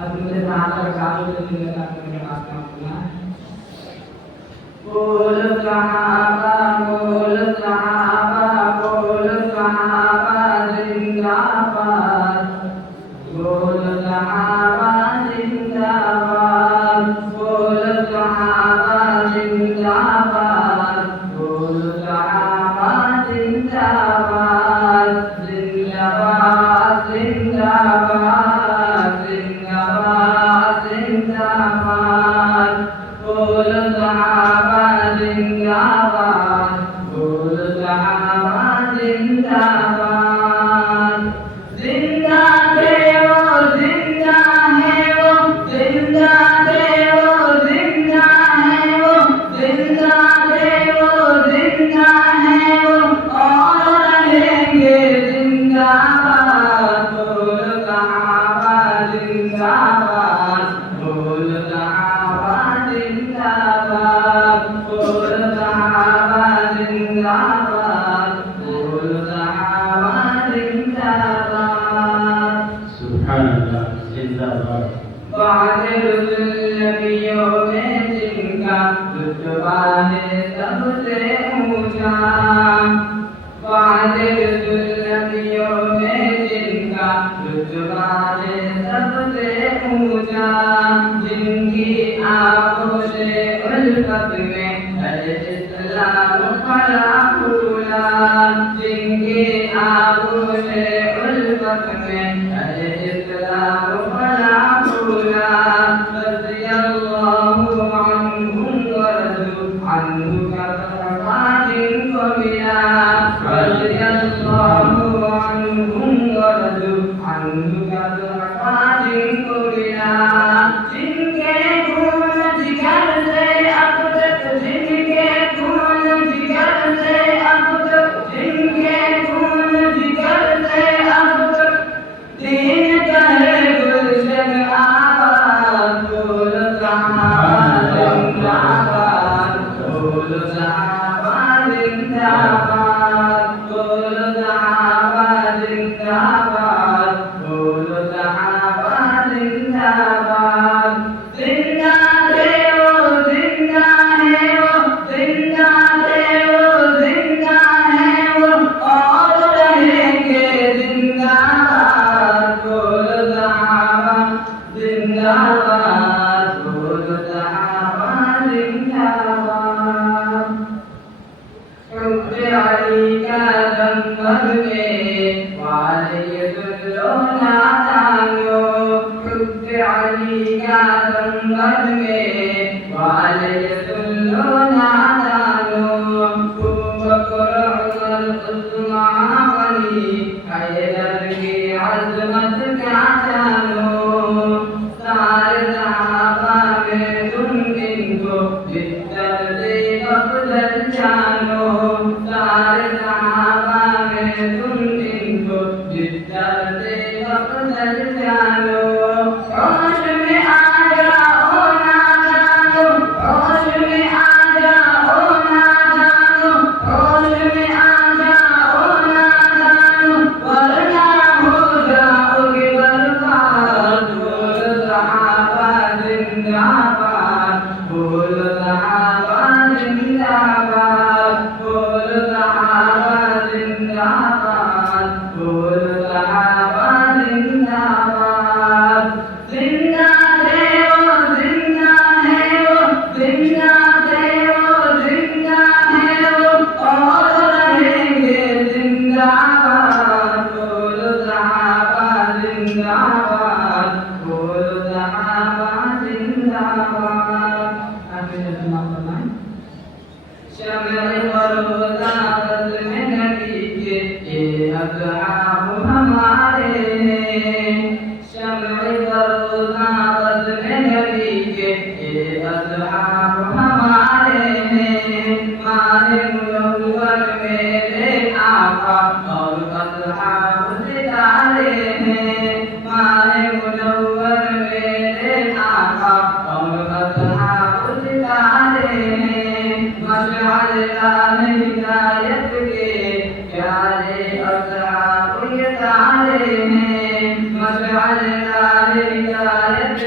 अब मुझे सहाबा का काबिल जिंदा करने का काम करना है। बोल सहाबा जिंदाबाद, बोल सहाबा जिंदाबाद, बोल सहाबा जिंदाबाद, बोल सहाबा जिंदाबाद, जिंदाबाद जिंदाबाद जिंदाबाद जिंदाबाद, बोल सहाबा जिंदाबाद, बोल सहाबा जिंदाबाद। जिंदा थे वो, जिंदा है वो, जिंदा थे वो, जिंदा है वो, जिंदा थे वो, जिंदा है वो, और रहेंगे जिंदाबाद। बोल सहाबा जिंदाबाद, बोल सहाबा जिंदाबाद, बोल सहाबा जिंदाबाद, बोल सहाबा जिंदाबाद। सुभान अल्लाह, जिंदाबाद। बादल नबियों में जिनका रुतबा है सबसे ऊंचा, बादल नबियों में जिनका रुतबा है सबसे ऊंचा, जिनकी आगोश उल्फत में है इस्लाम खड़ा फूला, जिनकी आगोश उल्फत में है इस्लाम खड़ा फूला। रज़ियल्लाहु अन्हुम व रज़ू अन्हु का सदका जिनको मिला, रज़ियल्लाहु अन्हुम व रज़ू अन्हु का सदका जिनको मिला। जिनके खून जिगर से अब तक, जिनके खून जिगर से अब तक, जिनके खून जिगर से अब तक दीन का है गुलशन आबाद। बोल सहाबा जिंदाबाद, बोल सहाबा जिंदाबाद, बोल सहाबा जिंदाबाद, बोल सहाबा जिंदाबाद। जिंदा थे वो, जिंदा है वो, जिंदा थे वो, जिंदा है वो, और रहेंगे जिंदाबाद। बोल सहाबा जिंदाबाद, बोल सहाबा जिंदाबाद। हुब्बे अली का दंगल में वाले सुनो नादानो, हुब्बे अली का दंगल में वाले सुनो नादानो। अबू बकर उमर उस्मान अली हैदर की अज़मत क्या जानो, सारे सहाबा में तुम इनको जिद्दत अफजल जानो, सारे सहाबा में तुम इनको जिद्दत अफजल जानो। होश में आ जाओ नादानो, होश में आ जाओ नादानो, होश में आ जाओ नादानो, वरना हो जाओगे बर्बाद। बोल सहाबा जिंदाबाद, बोल सहाबा जिंदाबाद, बोल सहाबा जिंदाबाद, बोल सहाबा जिंदाबाद। जिंदा थे वो, जिंदा है वो, जिंदा थे वो, जिंदा है वो, और रहेंगे जिंदाबाद। बोल सहाबा जिंदाबाद, बोल सहाबा जिंदाबाद। आखिर में सुना फरमाएं। शम्र फरोज़ात में नबी के ये असहाब हमारे हैं, शम्र फरोज़ात में नबी के ये असहाब हमारे हैं। माहे मुनव्वर मेरे आका और असहाब सितारे हैं, माहे मुनव्वर मेरे आका और असहाब इलाह हिदायत